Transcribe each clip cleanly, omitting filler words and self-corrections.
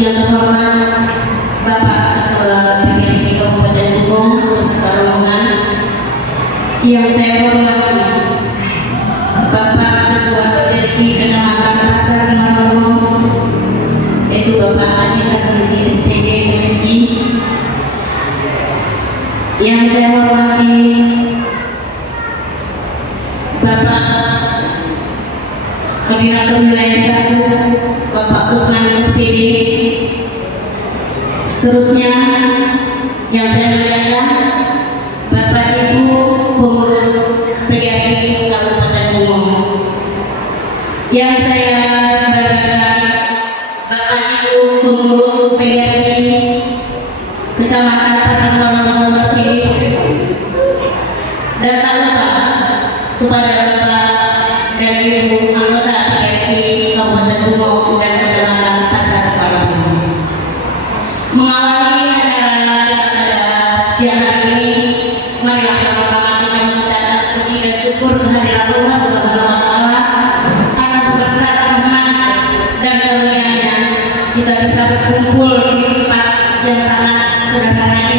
Yang terhormat Bapak Ketua PGRI Kabupaten Gumul beserta rombongan, yang saya hormati Bapak Ketua PGRI Kecamatan Pasar Margono, yaitu Bapak Ani Tarmizi SPG MSI, yang saya hormati Bapak Koordinator Wilayah 1 Bapak Usman SPG. Seterusnya yang saya muliakan Bapak Ibu pengurus PGRI Kabupaten Gumul, yang saya banggakan Bapak Ibu pengurus PGRI Kecamatan Pasar Margono ini, dan tak lupa kepada Bapak dan Ibu anggota PGRI Kabupaten Gumul dan Kecamatan Pasar Margono. Mengawali acara pada siang hari ini, marilah sama-sama kita mengucapkan puji dan syukur kehadiran Allah Subhanahu wa Ta'ala atas berkat rahmat dan karunia-Nya kita bisa berkumpul di tempat yang sangat sederhana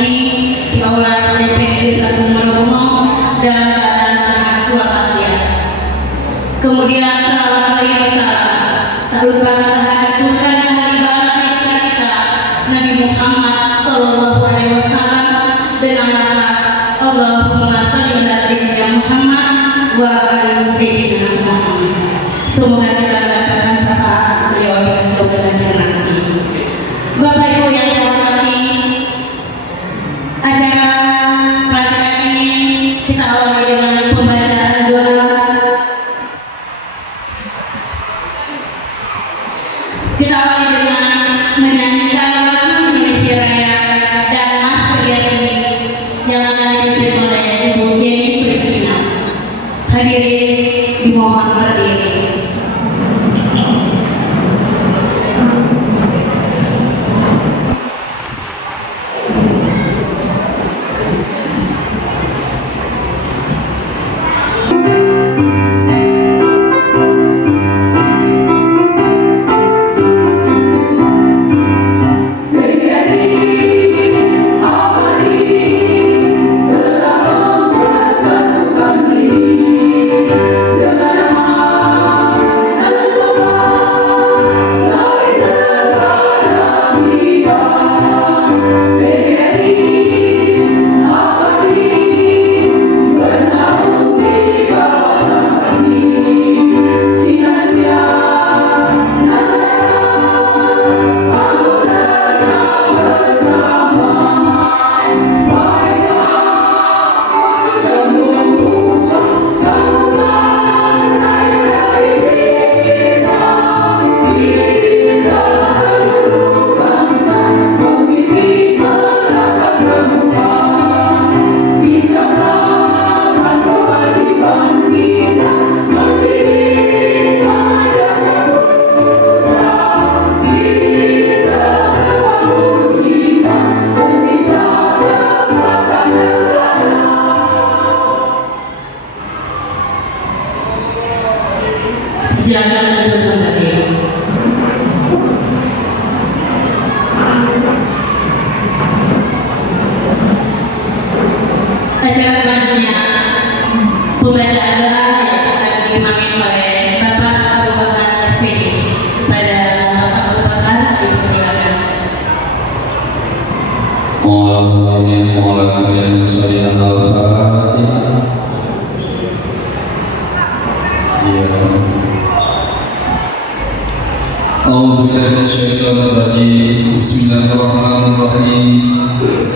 Bismillahirrahmanirrahim.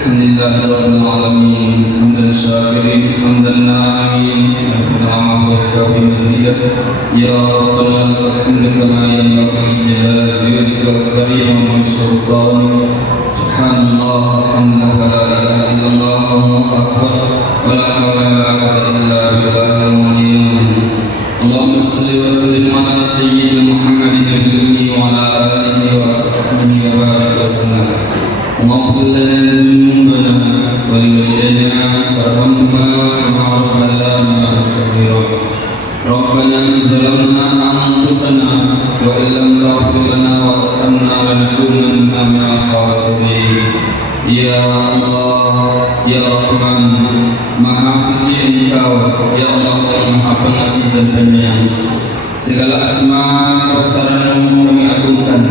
Alhamdulillahirabbil alamin. Hamdan syakirin, hamdan na'imin, al-karam wa al-karim mazid. Ya Rabbana alhamdu kama yanbaghi li jalali wajhika al-karim wa sultani. Subhanallah, alhamdulillah, la ilaha illallah, Allahu akbar, wa la hawla wa la quwwata illa billahil aliyyil azim. Allahumma shalli wa sallim ala sayyidina Muhammadin nabiyyi wa ala alihi wa sahbihi wa barik wa sallam. Allahumma lana dhunubana wa liwalidayna warhamhuma kama rabbayana shaghira. Rabbana zalamna anfusana wa illam taghfir lana wa tarhamna lanakunanna minal khasirin. Ya Allah, Ya Rahman, Maha Suci Engkau, Ya Allah yang Maha Pengasih dan Penyayang. Segala asma kebesaran-Mu kami agungkan,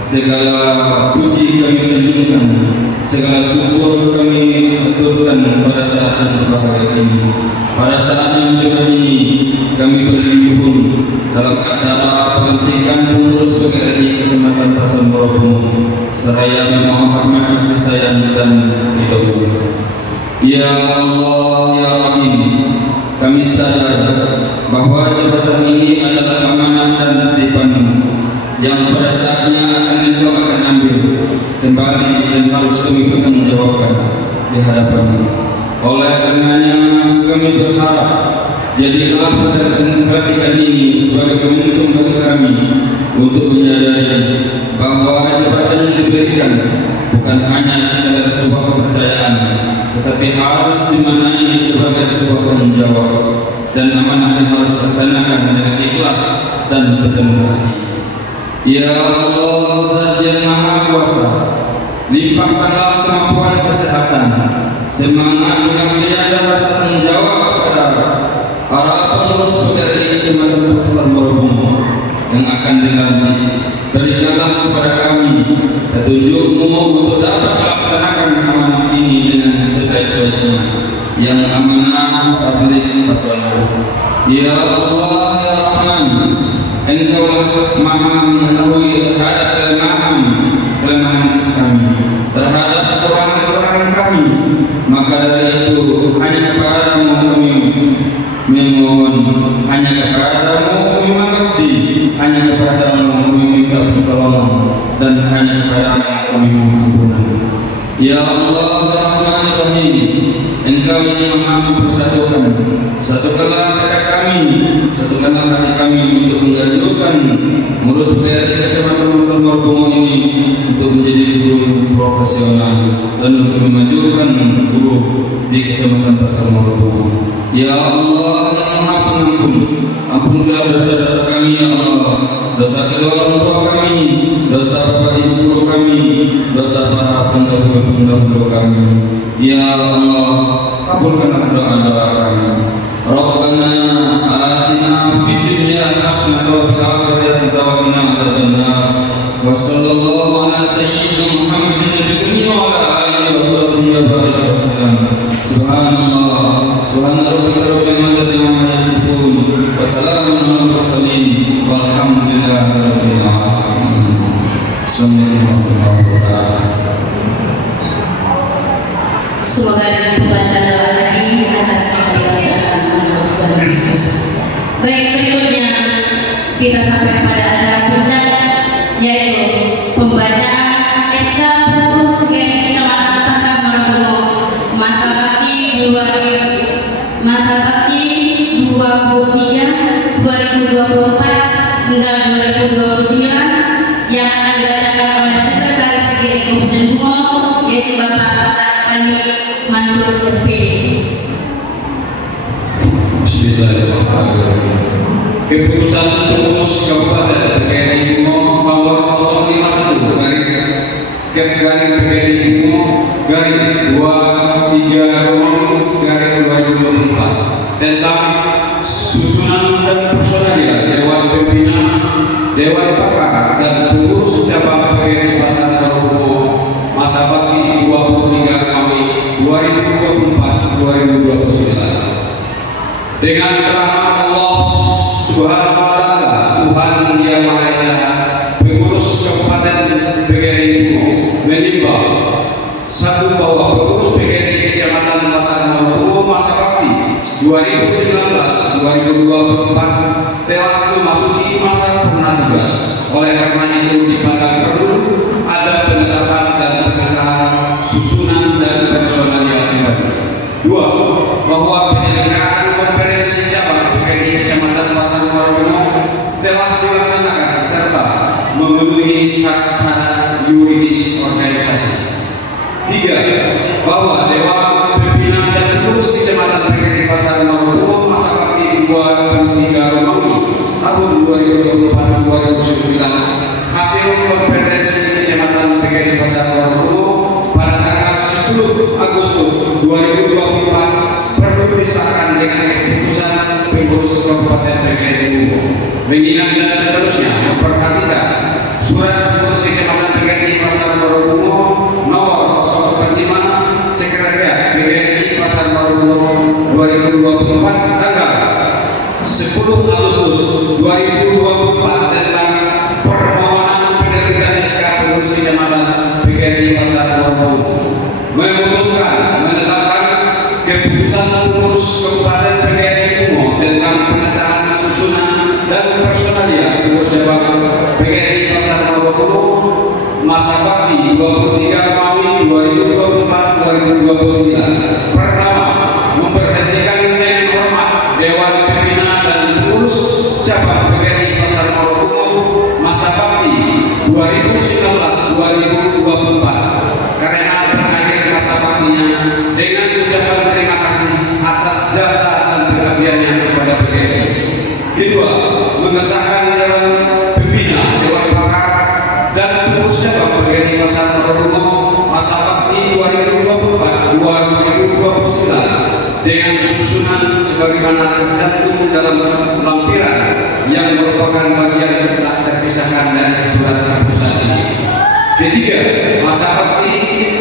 segala puji kami sanjungkan, segala syukur kami aturkan pada saat yang berbahagia ini. Pada saat yang cerah ini kami berhimpun dalam acara pelantikan pengurus PGRI Kecamatan Pasar Morobong seraya memohon rahmat kasih sayang dan ridho-Mu. Ya Allah, Ya Rahim, kami sadar bahwa jabatan ini adalah amanah dan titipan-Mu yang pada saatnya Engkau akan ambil kembali dan harus kami pertanggungjawabkan di hadapan-Mu. Oleh karenanya kami berharap jadilah pelantikan ini sebagai momentum bagi kami untuk menyadari bahwa jabatan yang diberikan bukan hanya sekadar sebuah kepercayaan, tetapi harus dimaknai sebagai sebuah tanggung jawab dan amanah yang harus dilaksanakan dengan ikhlas dan sepenuh hati. Ya Allah, Zat yang Maha Kuasa, limpahkanlah kemampuan kesehatan, semangat pengabdian dan rasa tanggung jawab kepada para pengurus PGRI Kecamatan Pasar Morobong yang akan diganti. Berikanlah kepada kami petunjuk-Mu untuk dapat melaksanakan amanah ini dengan sebaik-baiknya, yang amanah tabligh fatwa. Ya Allah, Ya Rahman, Engkau Maha mengetahui terhadap kelemahan kami, terhadap kekurangan kami. Maka dari itu hanya kepada-Mu kami memohon, hanya kepada-Mu kami mengabdi, hanya kepada-Mu kami minta pertolongan, dan hanya kepada-Mu kami mohon ampunan. Ya Allah, Rahman Rahim, Engkau yang Maha mempersatukan, satukanlah tekad kami, satukanlah hati kami untuk mengajukan mengurus PGRI Kecamatan Pasar Morobong ini untuk menjadi guru profesional dan untuk memajukan guru di Kecamatan Pasar Morobong. Ya Allah yang Maha Pengampun, ampunkanlah dosa-dosa kami ya Allah, dosa kedua orang tua kami, dosa bapak ibu guru kami, dosa para pendahulu kami. Ya Allah, kabulkanlah doa-doa kami. Rabbana atina fid dunya hasanatan wa fil akhirati hasanatan wa qina adzabannar. Wa sallallahu ala sayyidina Muhammadin nabiyyi wa ala alihi wa sahbihi wa barik wa sallam. Subhanallah, subhana rabbika rabbil izzati amma yasifun, wa salamun alal mursalin, walhamdulillahi rabbil alamin. Sallallahu alaihi wasallam. Semoga dengan pembacaan doa ini akan kita dibacakan Allah SWT. Baik, berikutnya kita sampai pada acara puncak, yaitu pembacaan SK pengurus PGRI Kecamatan Pasar Morobong masa bakti 2023-2024 hingga 2029 yang akan dibacakan oleh Sekretaris PGRI Kabupaten Bungo, yaitu Bapak Mansur FP. Bismillahirrahmanirrahim. Keputusan pengurus Kabupaten PGRI Bungo nomor 051 garing PGRI Bungo garing 23/2024 tentang susunan dan personalia Dewan Pembina, Dewan Pakar dan pengurus cabang PGRI Pasar Morobong masa bakti 2023 PGRI Bungo menimbang satu bahwa pengurus PGRI Kecamatan Pasar Moro masa bakti 2019-2024 telah memasuki masa purna tugas. Oleh karena itu dipandang perlu ada penetapan dan pengesahan susunan dan personalia baru. 2. Bahwa penyelenggaraan konferensi cabang PGRI Kecamatan Pasar Moro telah dilaksanakan serta memenuhi syarat-syarat yuridis organisasi. 3. Bahwa Dewan Pimpinan dan Pengurus Kecamatan PGRI Pasar Moro masa bakti 23 Romawi tahun 2024-2029 hasil konferensi Kecamatan PGRI Pasar Moro pada tanggal 10 Agustus 2024 perlu disahkan dengan keputusan pengurus Kabupaten PGRI Bungo. Mengingat dan seterusnya memperhatikan surat pengurus Kecamatan PGRI Pasar Moro Bungo nomor 05 Sekretariat PGRI Pasar Moro 2024 tanggal 10 Agustus 2024 tentang permohonan penerbitan SK pengurus Kecamatan PGRI Pasar Moro memutuskan menetapkan keputusan pengurus Kabupaten PGRI Bungo tentang pengesahan susunan dan personalia pengurus cabang PGRI Pasar Moro masa bakti 23 Mawi 2024-2029. Pertama, memberhentikan dengan hormat Dewan Pimpinan dan Pengurus Cabang PGRI Pasar Moro masa bakti 2019-2024 karena berakhir masa baktinya dengan ucapan terima kasih atas jasa dan pengabdiannya kepada PGRI. Kedua, mengesahkan Dewan Pembina, Dewan Pakar dan Pengurus Cabang PGRI Pasar Moro masa bakti 2024-2029 dengan susunan sebagaimana tercantum dalam lampiran yang merupakan bagian tak terpisahkan dari surat keputusan ini. Ketiga, masa bakti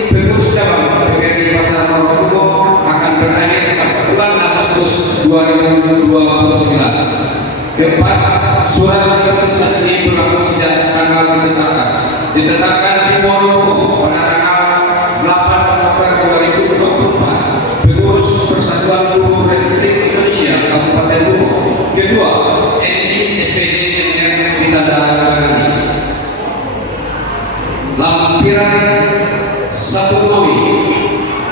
pengurus cabang PGRI Pasar Moro akan berakhir pada bulan Agustus 2029. Keempat, surat keputusan ini berlaku sejak tanggal ditetapkan di Moro pada tanggal 8 Oktober 2024. Pengurus Persatuan Buruh Republik Indonesia Kabupaten Bungo. Kedua, NI-SPD yang ditandatangani. Lampiran 1 Mawi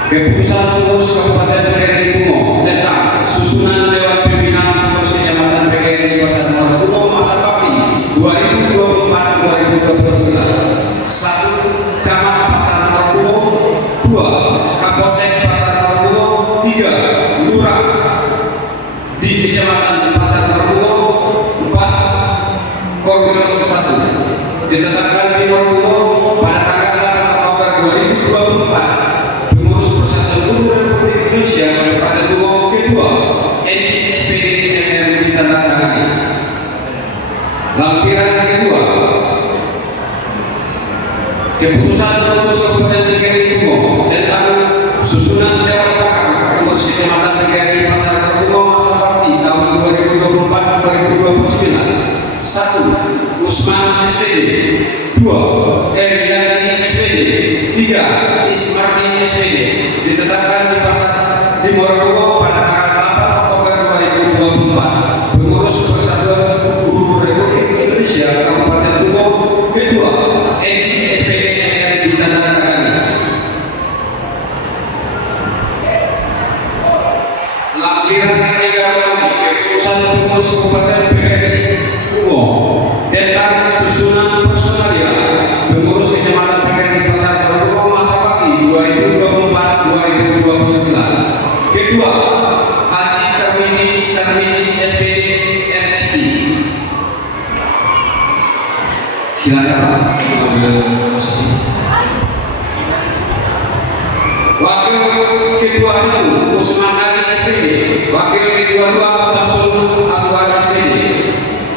keputusan pengurus Kabupaten PGRI Bungo tentang susunan Dewan Pimpinan Pengurus Kecamatan PGRI Pasar Moro Bungo masa bakti 2024-2029. 1. Camat Pasar Moro. 2. Kapolsek Pasar Moro. 3. Lurah di Kecamatan Pasar Moro. 4. Korwil 1 ditetapkan di Moro pada tanggal 8 Oktober 2024. Pengurus Persatuan Buruh Republik Indonesia Kabupaten Bungo. Kedua, NI-SPD yang ditandatangani. Lampiran kedua, keputusan pengurus Kabupaten PGRI Bungo tentang susunan Dewan Pakar pengurus Kecamatan PGRI Pasar Moro masa bakti tahun 2024-2029. 1. Usman SPD. 2. Eriani SPD. 3. Ismardi SPD ditetapkan di Pasar di Moro pada tanggal 8 Oktober 2024. Pengurus Persatuan Buruh Republik Indonesia Kabupaten Bungo. Kedua, NI-SPD yang ditandatangani. Lampiran ketiga keputusan pengurus Kabupaten PGRI Bungo tentang susunan personalia pengurus Kecamatan PGRI Pasar Moro masa bakti 2024-2029. Kedua, Haji Tarmizi SPD MSI. Silakan Pak. Wakil Ketua 1 Usman Ali SPD. Wakil Ketua 2 Samsul Aswar SPD.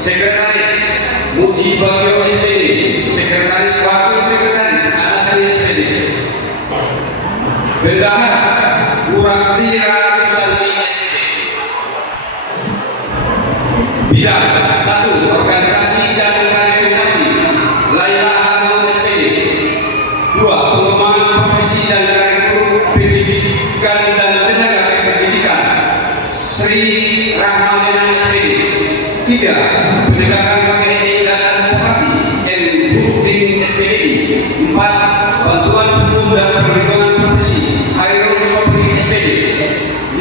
Sekretaris Muji Bagio SPD. Sekretaris Wakil Sekretaris Anasari SPD. Bendahara Urandira Susanti SPD. Bidang 1 Organisasi dan Kaderisasi Laila Hanum SPD. Ketiga, penegakan kode etik dan advokasi MHUDIN SPDI. Empat, bantuan hukum dan perlindungan profesi Hairul Sobri SPD.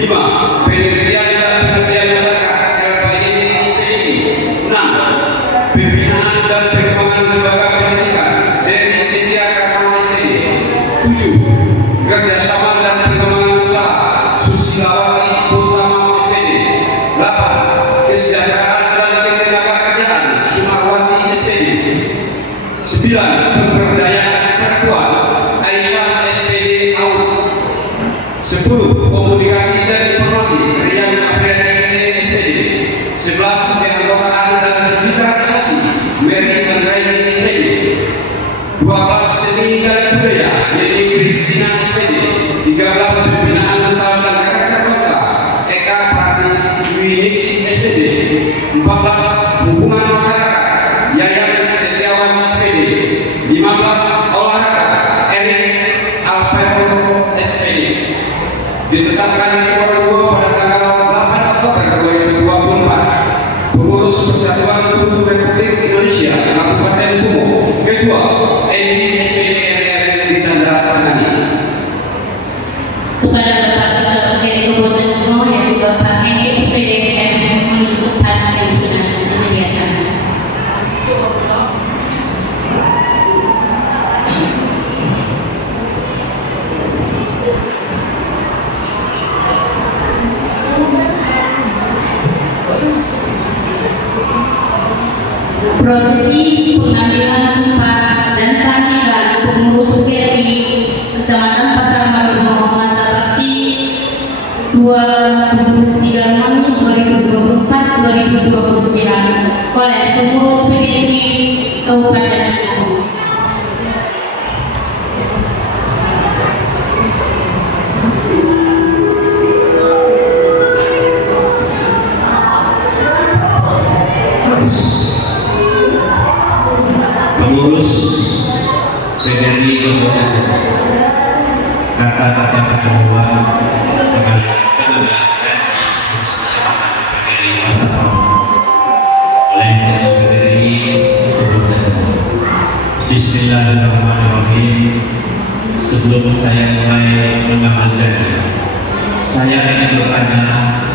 Lima, penelitian dan pengabdian masyarakat LPIN SPDI. Enam, pembinaan dan pengembangan lembaga pendidikan dari Setia Karma SPD. Tujuh, kerjasama dan pengembangan usaha Susilawati Pustama SPD. Delapan, kesejahteraan dan ketenagakerjaan Sumarwati SPD. 9. Pemberdayaan perempuan Aisyah SPD Aud. 10. Komunikasi dan informasi Rian Apriani SPD. 11. Keanggotaan dan digitalisasi Mary Anggraini SPD. 12. Seni dan budaya Yeni Kristina SPD. 13. Pembinaan mental dan karakter bangsa Eka Prati Winingsi SPD. 14. Hubungan masyarakat Yayan Setiawan SPD. 15. Olahraga Erik Alvaro SPD. Ditetapkan di Ponorogo pada tanggal 8 Oktober 2024. Pengurus Persatuan Guru Republik Indonesia Kabupaten Kumo. Ketua ENI SPD RR ditandatangani. Kepada Bapak Ketua PGRI Kabupaten Kumo yaitu Bapak Eni SPD menunjukkan yang sudah disediakan. Prosesi pengambilan sumpah dan tahlilan pengurus PGRI Kecamatan Pasar Baru masa bakti 23 Mei 2024-2029 oleh pengurus PGRI Kabupaten Kumo. Pengurus PGRI Kabupaten kata-kata pertemuan dengan PGRI Pasar Baru oleh Ketua PGRI Kabupaten. Bismillahirrahmanirrahim. Sebelum saya mulai mengambil janji, saya ingin bertanya,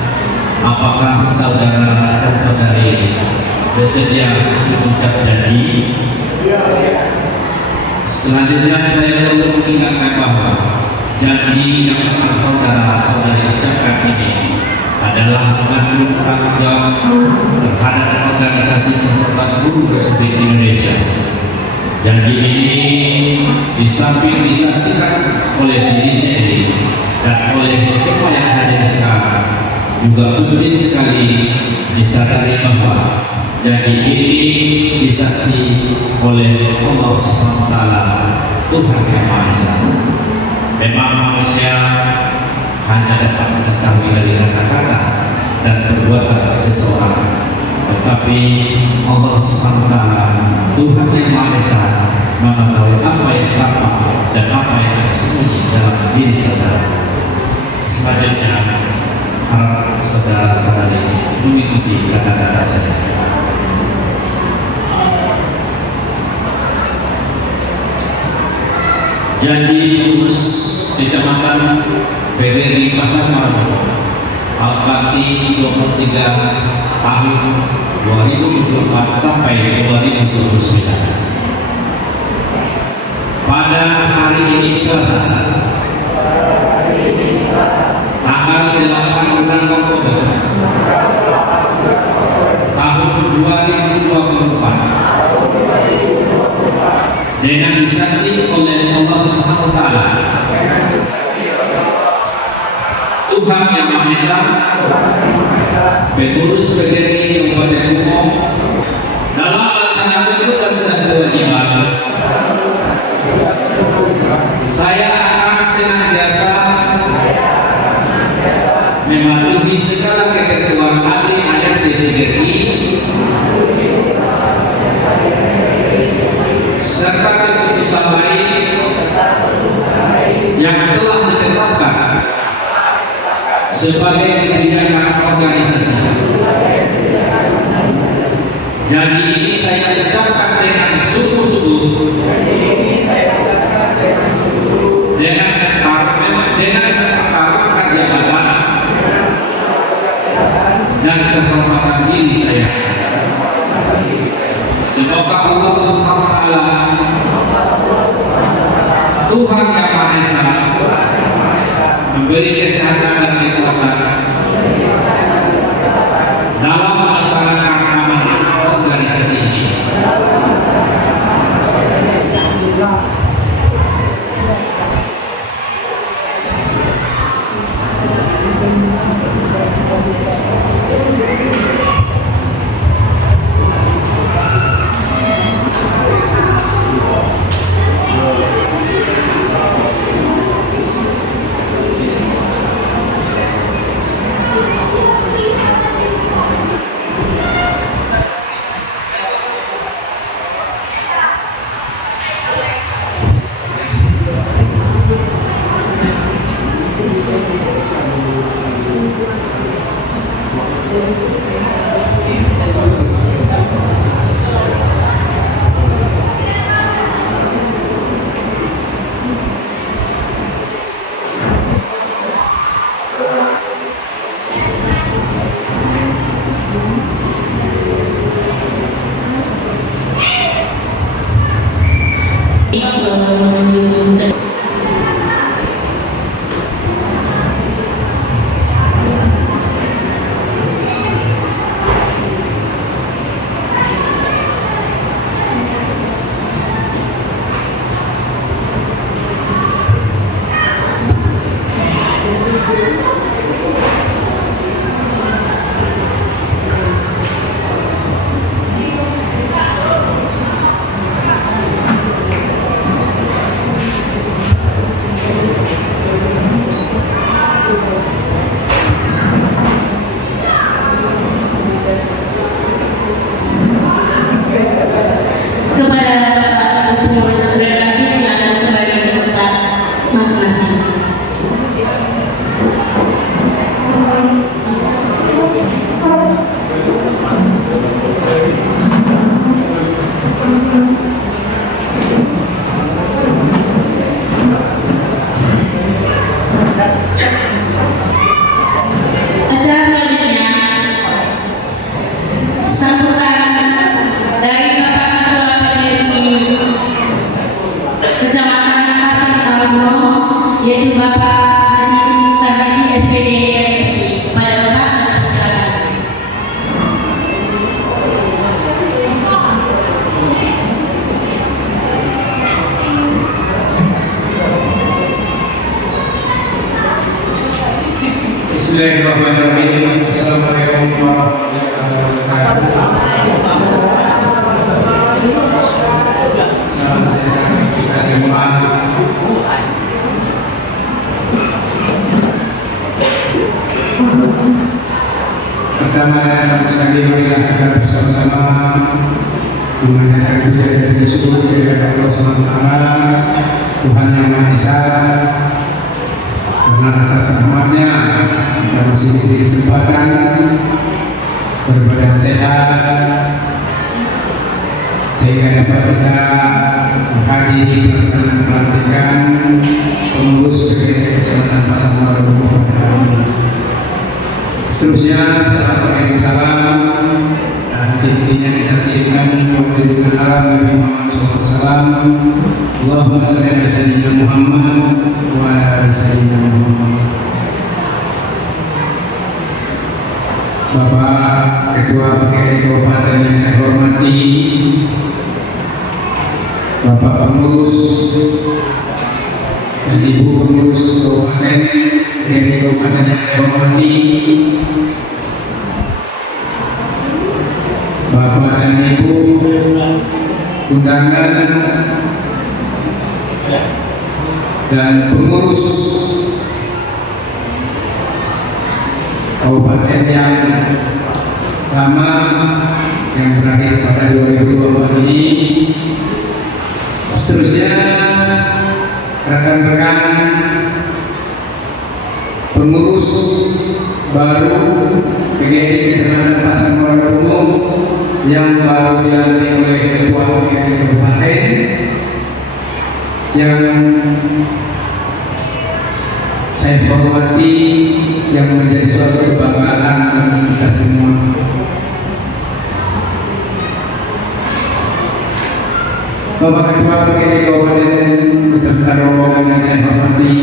apakah saudara dan saudari bersedia mengucap janji? Selanjutnya saya perlu mengingatkan bahwa janji yang akan saudara-saudari ucapkan ini adalah mengandung tanggung jawab terhadap organisasi Persatuan Guru Republik Indonesia. Janji ini disamping disaksikan oleh diri sendiri dan oleh semua yang hadir sekarang, juga penting sekali disadari bahwa janji ini disaksi oleh Allah SWT, Tuhan Yang Maha Esa. Memang manusia hanya dapat mengetahui dari kata-kata dan perbuatan seseorang, tetapi Allah SWT, Tuhan Yang Maha Esa, mengetahui apa yang tampak dan apa yang tersembunyi dalam diri saudara. Selanjutnya, harap saudara-saudari mengikuti kata-kata saya. Janji pengurus Kecamatan PGRI Pasar Baru Al-Bakti 23 tahun 2024 sampai 2029. Pada hari ini Selasa, tanggal 8 bulan Oktober tahun 2024, dengan disaksi oleh Allah SWT, Tuhan Yang Maha Esa, pengurus PGRI Kabupaten Kumo, dalam melaksanakan tugas dan kewajiban, saya akan senantiasa mematuhi segala ketentuan ADART PGRI serta keputusan lain yang telah ditetapkan sebagai kebijakan organisasi Janji ini saya ucapkan dengan sungguh-sungguh, dengan mempertaruhkan jabatan dan kehormatan diri saya. Semoga Allah Subhanahu wa Ta'ala, Tuhan yang Maha Esa, memberi kesehatan dan kekuatan dalam melaksanakan amanah organisasi ini. Yaitu Bapak Haji Tarmizi SPD RSI. Kepada Bapak silakan. Bismillahirrahmanirrahim. Assalamualaikum warahmatullahi wabarakatuh. Pertama kami sekali marilah kita bersama-sama menghadap puja dan bersyukur kepada Allah Subhanahu wa Ta'ala, Tuhan yang Maha Esa, karena atas rahmatnya kita masih diberi kesempatan berbadan sehat sehingga dapat kita menghadiri pelaksanaan pelantikan pengurus PGRI Kecamatan Pasar Baru pada hari ini. Seterusnya salam salam dan intinya kita kirimkan junjungan alam Nabi Muhammad SAW. Allahumma shalli ala sayyidina Muhammad wa ala ali sayyidina Muhammad. Bapak Ketua PGRI Kabupaten yang saya hormati, Bapak Pengurus dan Ibu Pengurus Kabupaten PGRI Kabupaten yang saya hormati, Bapak dan Ibu undangan dan pengurus kabupaten yang lama yang berakhir pada 2024 ini. Seterusnya rekan-rekan pengurus baru PGRI Kecamatan Pasar Baru yang baru dilantik oleh Ketua PGRI Kabupaten, yang saya hormati, yang menjadi suatu kebanggaan bagi kita semua. Bapak Ketua PGRI Kabupaten beserta rombongan yang saya hormati,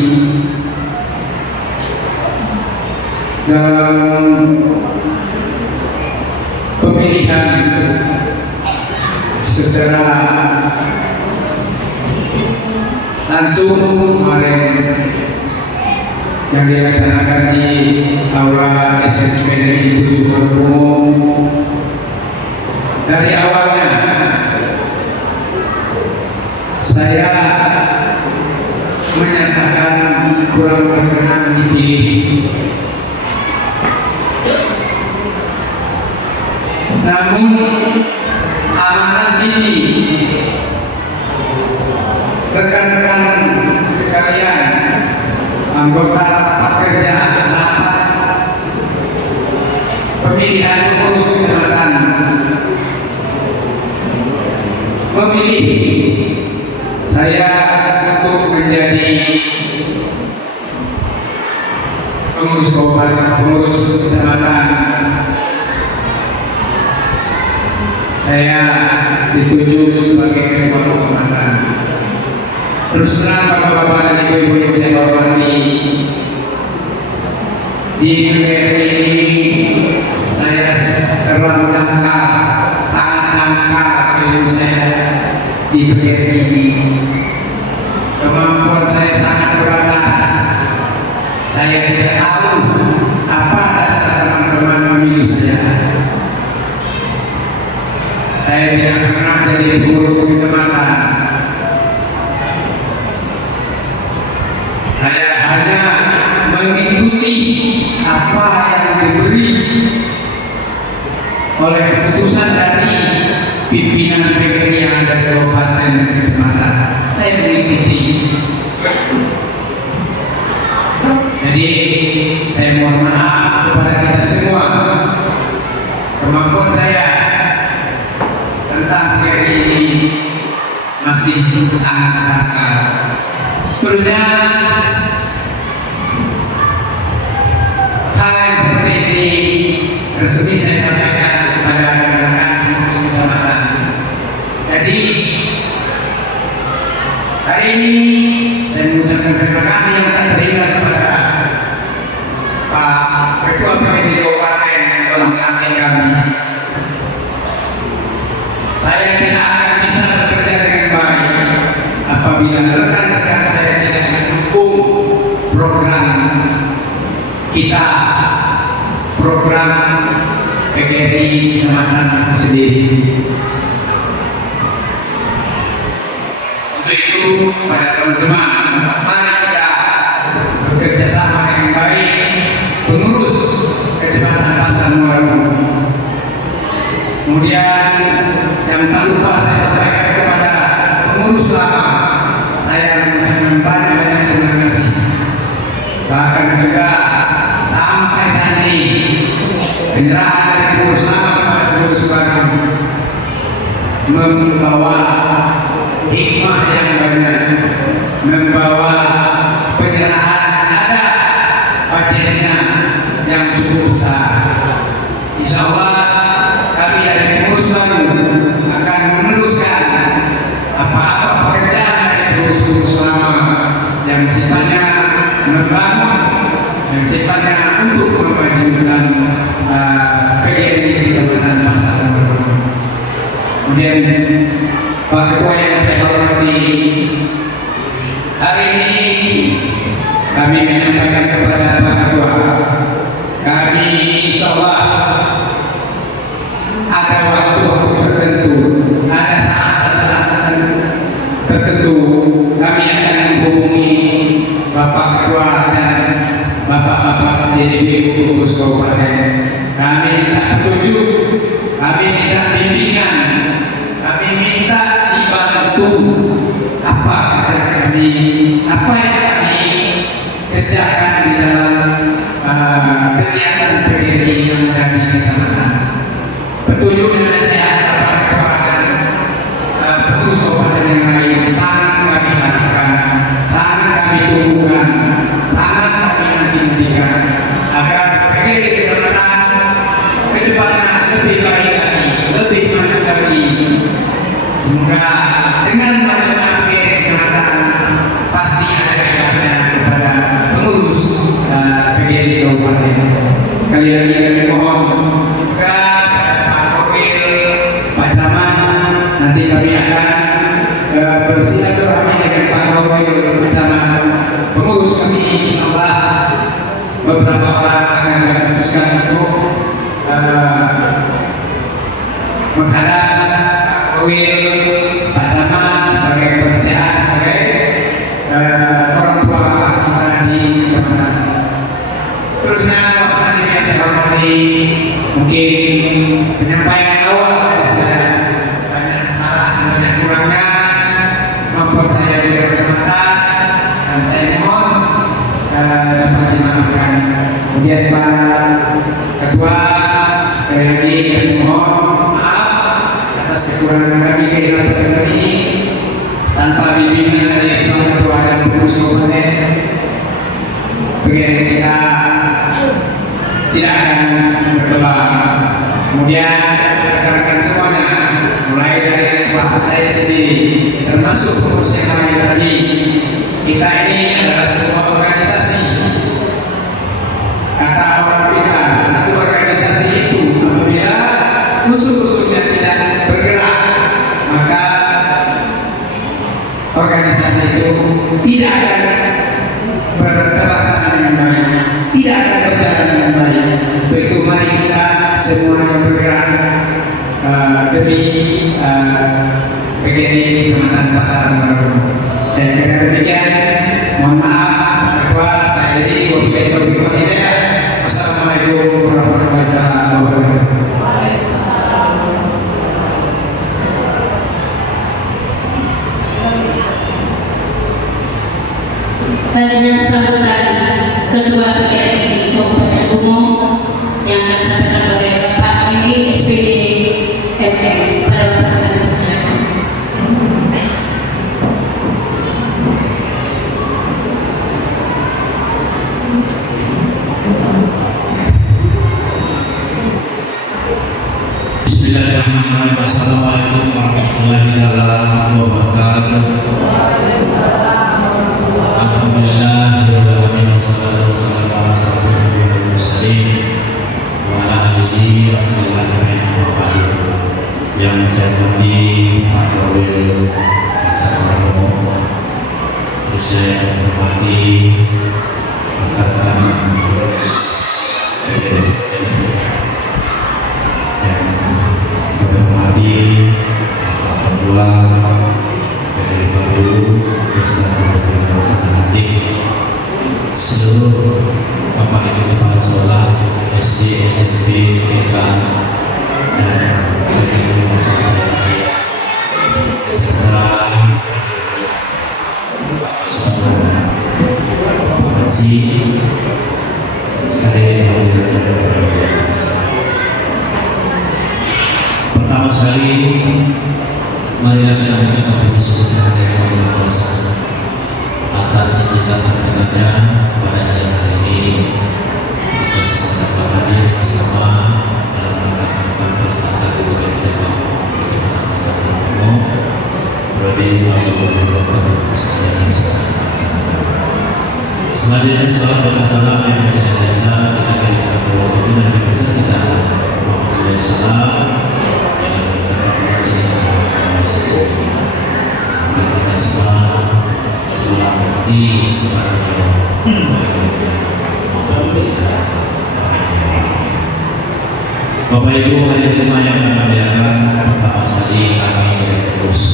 dalam pemilihan secara langsung kemarin yang dilaksanakan di Aula SMP Negeri 7 Kampung, dari awalnya saya menyatakan kurang berkenan dipilih. Namun amanat ini, rekan-rekan sekalian, anggota rapat kerja rapat pemilihan pengurus kecamatan memilih saya untuk menjadi pengurus kabupaten, pengurus kecamatan. Saya ditunjuk sebagai ketua kecamatan. Terus terang bapak-bapak dan ibu-ibu yang saya hormati, di PGRI ini saya terlalu dangkal, sangat dangkal ilmu saya di PGRI ini. Kemampuan saya sangat terbatas. Saya tidak tahu apa dasar teman-teman memilih saya. Saya tidak pernah jadi pengurus kecamatan. Saya hanya mengikuti apa yang diberi oleh keputusan dari pimpinan PGRI yang ada di kabupaten dan kecamatan. Saya mengikuti. Jadi saya mohon maaf kepada kita semua, kemampuan saya tentang PGRI ini masih sangat dangkal. Seterusnya hal yang seperti ini resmi saya sampaikan kepada rekan-rekan pengurus kecamatan. Jadi hari ini saya mengucapkan terima kasih yang tak terhingga kepada Pak Ketua PGRI Kabupaten yang telah melantik kami. Saya tidak akan bisa bekerja dengan baik apabila rekan-rekan saya tidak mendukung program kita, program PGRI kecamatan itu sendiri. Untuk itu, pada teman-teman, mari kita bekerja sama dengan baik, pengurus kecamatan Pasar Muaru. Kemudian yang tak lupa saya sampaikan kepada pengurus lama, saya mengucapkan banyak terima kasih. Bahkan juga sampai saat ini penyerahan dari pengurus lama kepada pengurus baru membawa hikmah yang banyak, membawa penyerahan ada budgetnya yang cukup besar. Insya Allah kami dari pengurus baru akan meneruskan apa-apa pekerjaan dari pengurus lama yang sifatnya membangun, yang sifatnya untuk memajukan PGRI Kecamatan Pasar Muaru. Kemudian Pak Ketua yang saya hormati, hari ini kami menyampaikan kepada Pak Ketua, kami insya Allah ada waktu-waktu tertentu, ada saat-saat tertentu kami akan menghubungi Bapak Ketua dan Bapak-bapak DPD pengurus kabupaten. Kami minta petunjuk, kami minta bimbingan, kami minta dibantu apa kerja kami, apa yang kami kerjakan di dalam kegiatan PGRI yang ada di kecamatan. Petunjuk dan nasihat sekali lagi kami mohon maka Pak Wakil, Pak Camat, nanti kami akan bersilaturahmi dengan Pak Wakil, Pak Camat, pengurus kami insyaallah beberapa orang akan kami putuskan untuk menghadap Pak Wakil, Pak Camat sebagai penasehat, sebagai orang tua kita di kecamatan. Seterusnya Bapak yang saya hormati, mungkin penyampaian awal dari saya banyak salah dan banyak kurangnya, kemampuan saya juga terbatas dan saya mohon dapat dimaafkan. Kemudian Pak Ketua, sekali lagi kami mohon maaf atas kekurangan kami, kehilafan kami. Tanpa bimbingan dari Pak Ketua dan pengurus kabupaten, kegiatan kita tidak akan berkembang. Kemudian rekan-rekan semuanya, mulai dari ketua saya sendiri, termasuk pengurus yang lain tadi, kita ini adalah sebuah organisasi. Kata orang pintar, satu organisasi itu apabila unsur-unsurnya tidak bergerak, maka organisasi itu tidak akan terlaksana dengan baik, tidak akan berjalan dengan baik. Untuk itu mari kita semuanya bergerak demi PGRI Kecamatan Pasar Baru. Saya kira demikian. Mohon maaf Ketua, saya ini wabillahi taufiq wal hidayah. Wassalamualaikum warahmatullahi wabarakatuh. Selanjutnya sambutan Ketua PGRI Kabupaten Umum yang akan disampaikan oleh Bapak Indi SPD MM pada Bapak akan bersilakan. Bismillahirrahmanirrahim. Assalamualaikum warahmatullahi wabarakatuh. Alhamdulillahirrahmanirrahim. Wassalatu wassalamu ala asyrofil mursalin wa ala alihi wa sahbihi. Yang saya hormati Pak Wakil Pasar Baru, terus saya hormati rekan-rekan yang kami hormati Pak Ketua PGRI Baru, seluruh Bapak Ibu kepala sekolah SD, SMP, TK dan guru serta semua masih hadirin pertama sekali marilah kita mengucapkan bersyukur kepada Yang Maha Kuasa atas izin dan pada siang hari ini kita semua dapat hadir bersama dalam rangka pelaksanaan berbagai cabang Kecamatan Pasar Baru, Prodi selanjutnya salam dan salam yang biasa kita berikan kepada kita dan bisa kita Muhammad SAW yang berkata kita semua seperti sebagai Bapak Ibu hadirin semua yang kami muliakan, pertama sekali kami dari pengurus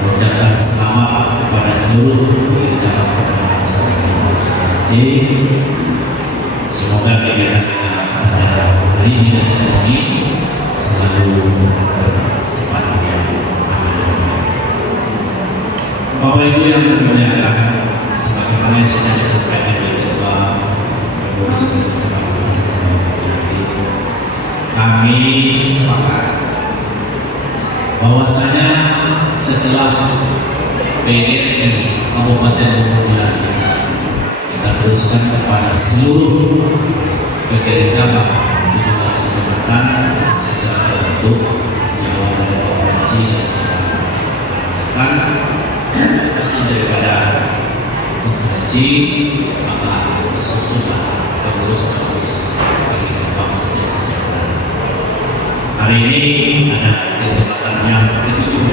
mengucapkan selamat kepada seluruh kecamatan ini. Semoga kegiatan kita pada hari ini dan siang ini selalu bersemangat. Bapak Ibu yang dimuliakan, sebagaimana yang sudah disampaikan oleh Ketua Pengurus kami sepakat bahwasanya setelah PGRI Kabupaten Umum kita teruskan kepada seluruh PGRI cabang di kecamatan secara terbentuk yang ada provinsi dan bersih daripada konferensi maka susunan pengurus-pengurus bagi cabang sejahtera. Hari ini ada kejabatan yang ketujuh,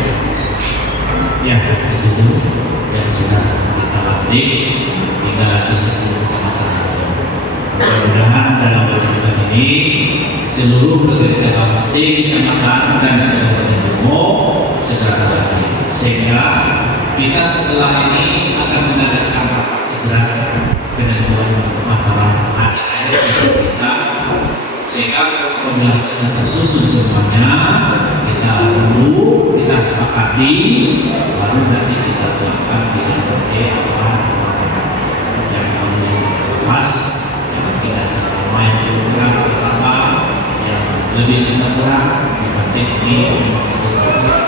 yang sudah kita latih 310 kecamatan. Mudah-mudahan dalam kejutan ini seluruh cabang kecamatan dan Kabupaten Lumo segera berakhir, sehingga kita setelah ini akan mengadakan rapat segera penentuan masalah akhir kita, sehingga apabila sudah tersusun semuanya kita sepakati, baru nanti kita tuangkan di RT yang membahas yang tidak sama yang kurang pertama yang lebih kita kurang yang penting ini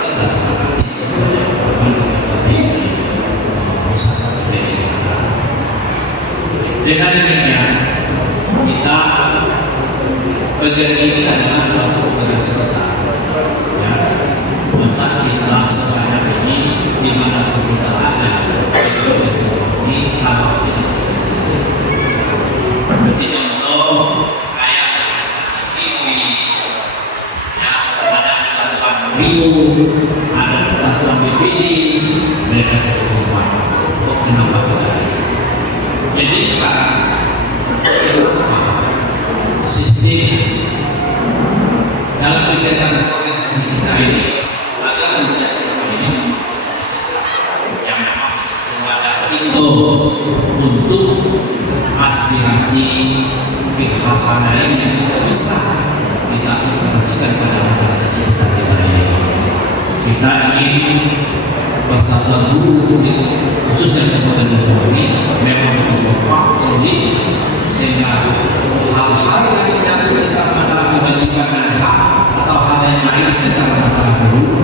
kita sepakati sebenarnya dengan demikian kita bagian ini adalah suatu tugas besar, ya, besar kita sebanyak ini di mana kita ada ini kalau kita seperti contoh kayak organisasi ini, ya, ada kesatuan Rio, ada kesatuan BPD, mereka cukup kok kenapa kita jadi sekarang sistem dalam kegiatan organisasi kita ini agar menjadi ini yang memang wadah itu untuk aspirasi hal-hal lain yang tidak bisa kita implementasikan pada organisasi besar kita ini. Kita ingin persatuan guru khususnya Kabupaten Lumo ini memang betul-betul solid, sehingga hal-hal yang menyangkut tentang masalah kewajiban dan hak atau hal yang lain tentang masalah guru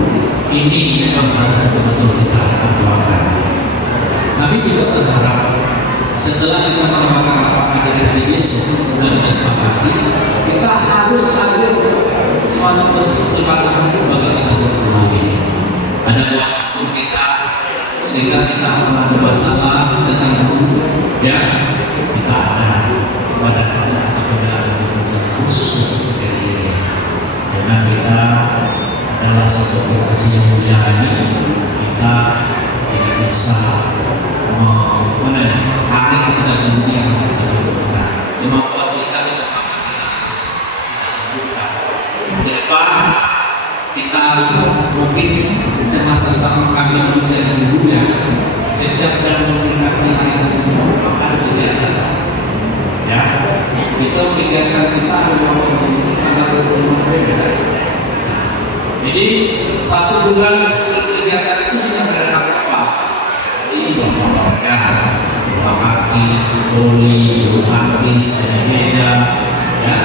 ini memang harus betul-betul kita perjuangkan. Kami juga berharap setelah kita melakukan rapat KDRT besok dan kesepakati, kita harus ada suatu bentuk pelibatan bagi kita guru ini. Ada kuasa kita sehingga kita mengalami masalah tentang guru, ya kita ada badan atau penjelasan khusus untuk ini. Dengan kita adalah suatu profesi yang mulia ini, kita tidak bisa menarik kita dunia yang kita butuhkan. Kemampuan kita harus kita buka. Di depan kita mungkin semasa sama kami dan guru ya setiap dan mendekati hari akan kegiatan, ya itu kegiatan kita adalah berbeda. Jadi 1 bulan sebelum kegiatan itu sudah ada apa? Jadi olahraga, kaki, voli, bulu tangkis, sepeda, ya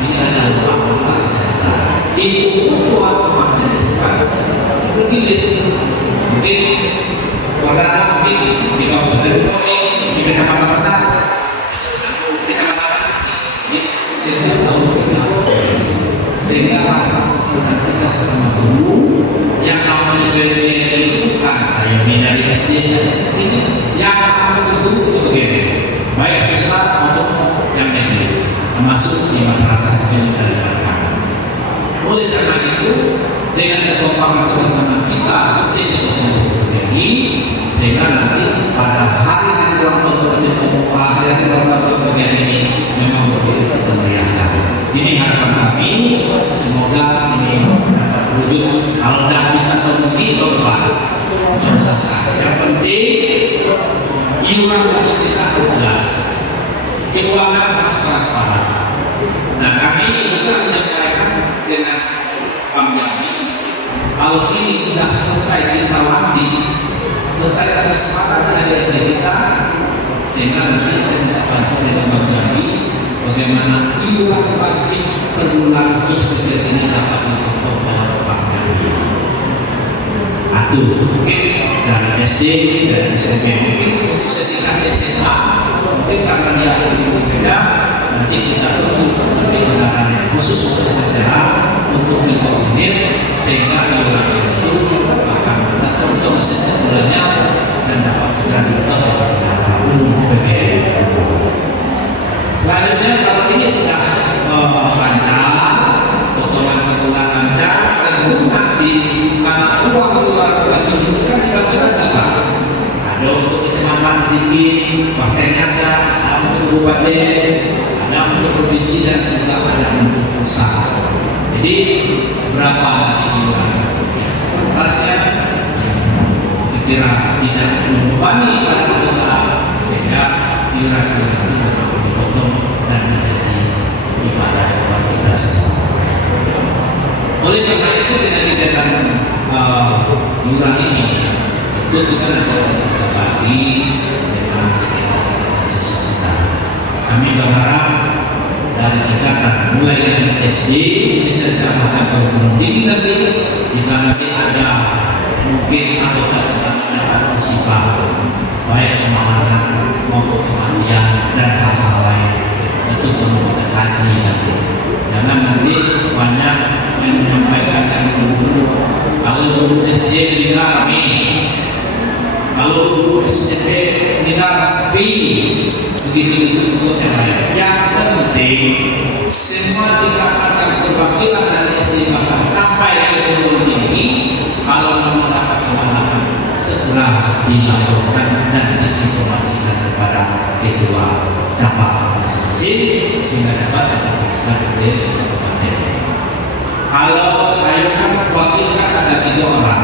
ini ada olahraga cerita. Itu untuk maknanya sekarang itu mungkin warga mungkin di Kabupaten Lumo di Kecamatan Pasar, Kecamatan ini setiap tahun sehingga rasa persaudaraan kita sesama guru yang namanya BPD itu bukan saya dari SD saya seperti ini, yang namanya guru itu begini, baik siswa maupun yang negeri, termasuk di madrasah yang kita lakukan. Oleh karena itu, dengan kekompakan kebersamaan kita sejauh ini, sehingga nanti pada hari ulang tahun bagian ini memang begitu kemeriahan. Ini harapan kami, semoga ini dapat terwujud. Kalau tidak bisa terwujud, coba usahakan. Yang penting iuran bagi kita harus jelas, keuangan harus transparan. Nah, kami juga menyampaikan dengan Jambi, kalau ini sudah selesai kita latih, selesai ada kesepakatan dari kita, sehingga nanti saya minta bantu dengan Bang Jambi bagaimana iuran wajib per bulan khusus kegiatan ini dapat dipotong dalam Bang Jambi. Aduh, mungkin dari SD, dari SMP, mungkin untuk setingkat SMA, mungkin karena dia lebih berbeda, nanti kita tunggu pendapatan khusus untuk sejarah untuk dikoordinir sehingga iuran itu akan terhitung setiap bulannya dan dapat segera disetor PBN. Selanjutnya kalau ini sudah lancar, potongan-potongan lancar, dan nanti karena uang keluar bagi itu kan dibagi-bagi Pak. Ada untuk kecamatan sedikit, pasien ada untuk kabupaten, ada untuk provinsi dan juga ada untuk pusat. Jadi berapa nanti iuran? Sepantasnya kira tidak membebani pada anggota sehingga iuran tidak dipotong dan menjadi ibadah buat kita semua. Oleh karena itu dengan kegiatan iuran ini itu kita dapat berbagi dengan kegiatan sosial kita. Kami berharap dari tingkatan mulai dari SD bisa ditambahkan perguruan tinggi nanti jika nanti ada mungkin anggota kita mendapat musibah baik kemalangan maupun kematian dan hal-hal lain itu perlu kita kaji nanti. Jangan nanti banyak yang menyampaikan yang dulu kalau guru SD meninggal kami, kalau guru SMP meninggal sepi, begitu untuk yang lain. Yang penting semua tingkatan yang perwakilan dari SD bahkan sampai ke perguruan tinggi kalau mendapat kemalangan segera dilaporkan dan diinformasikan kepada ketua cabang masing-masing sehingga dapat diputuskan oleh kabupaten. Kalau saya kan wakilkan ada 3 orang.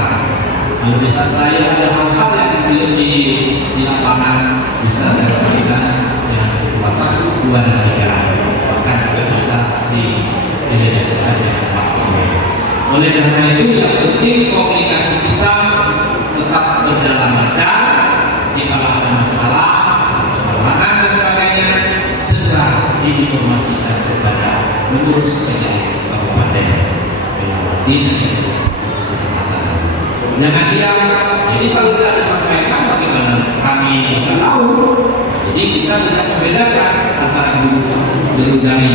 Kalau bisa saya ada hal-hal yang di lapangan bisa saya lakukan dengan ketua 1, 2, dan 3. Bahkan juga bisa didelegasikan dengan Pak Ketua. Oleh karena itu yang penting komunikasi kita tetap berjalan lancar. Jika ada masalah, kekurangan dan sebagainya, segera diinformasikan kepada pengurus kabupaten Melawati dan kecamatan. Jangan diam. Jadi kalau tidak disampaikan, bagaimana kami bisa tahu? Jadi kita tidak membedakan antara guru dari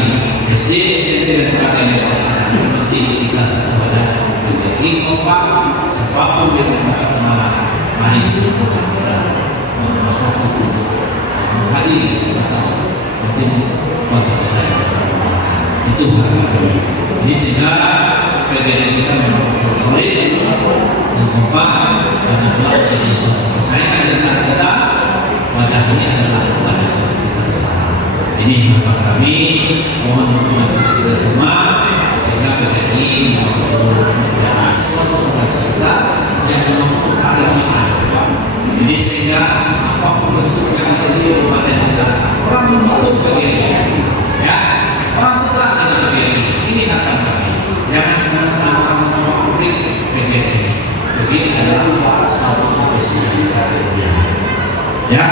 SD, SMP dan sebagainya. Penting kita sadar menjadi kompak. Siapapun yang mendapat kemalangan, mari kita bersatu untuk menghadiri atau menjadi kontak kita. Itu harapan kami. Ini sehingga PGD kita memang solid dan kompak dan telah menjadi suatu persaingan dengan kita. Wadah ini adalah wadah kita bersama. Ini harapan kami. Mohon dukungan kita semua sehingga PGD menjadi suatu organisasi yang membentuk keagamaan. Jadi sehingga apapun bentuk yang menjadi kabupaten kita, orang membentuk PGD, ya, orang sesat dengan PGD. Ini harapan kami. Jangan semata-mata orang memberi PGD. PGD adalah suatu profesi yang sangat mulia. Ya,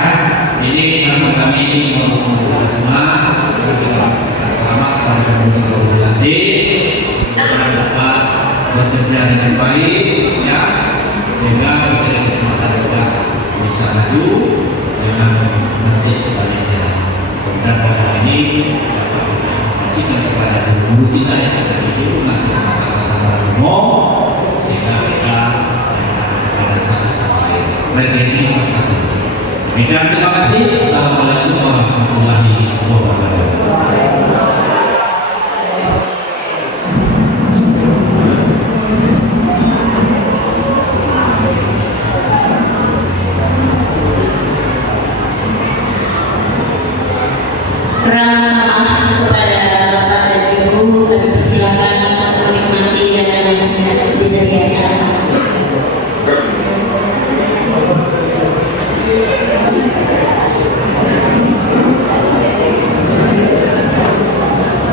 ini harapan kami untuk kita semua. Sehingga kita mengucapkan selamat kepada pengurus Kabupaten kita dapat bekerja dengan baik, ya, sehingga kecamatan kita bisa maju dengan nanti sebaliknya. Dan pada ini dapat kita informasikan kepada guru kita yang ada di lingkungan kecamatan Pasar Umum sehingga kita pada satu sama lain. Baik ini bersatu. Demikian, terima kasih. Assalamualaikum warahmatullahi wabarakatuh. Permohonan maaf kepada Bapak dan Ibu, kami persilakan untuk menikmati jajanan yang disediakan.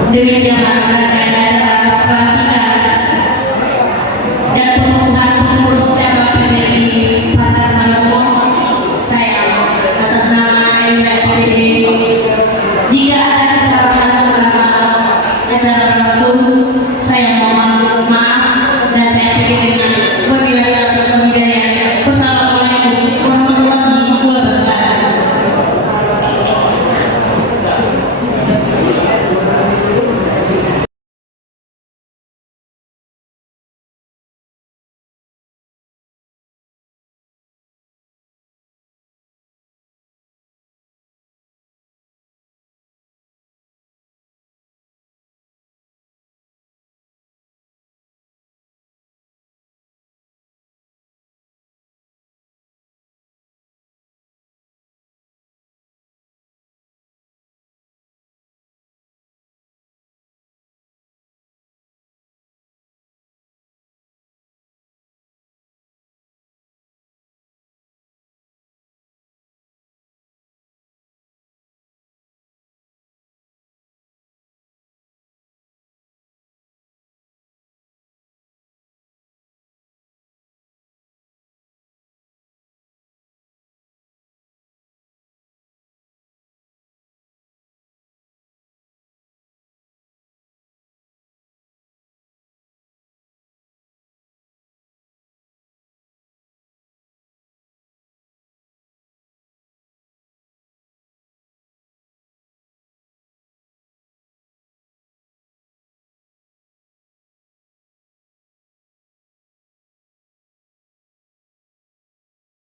Demikian